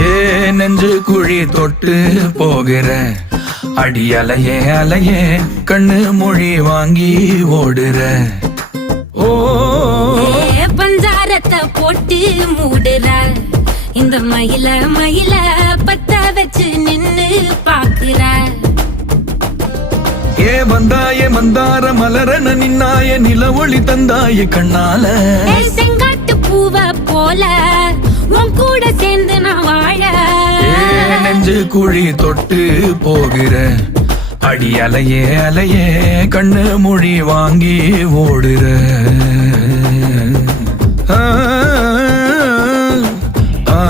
ஏ நெஞ்சு குழி தொட்டு போகிற அடி அலையே அலையே கண்ணு மொழி வாங்கி ஓடுற. ஓ பஞ்சாரத்தை போட்டு மூடுற இந்த மயில மயில பத்த வச்சு நின்னு பாக்குற. ஏ வந்தாய மந்தார மலரன நின்னாய நில ஒளி தந்தாய கண்ணால. செங்காட்டு பூவ போல உன் கூட சேர்ந்து நான் வாழ. நெஞ்சு குழி தொட்டு போகிற அடி அலையே அலையே கண்ணு மொழி வாங்கி ஓடுற. ஆ ஆ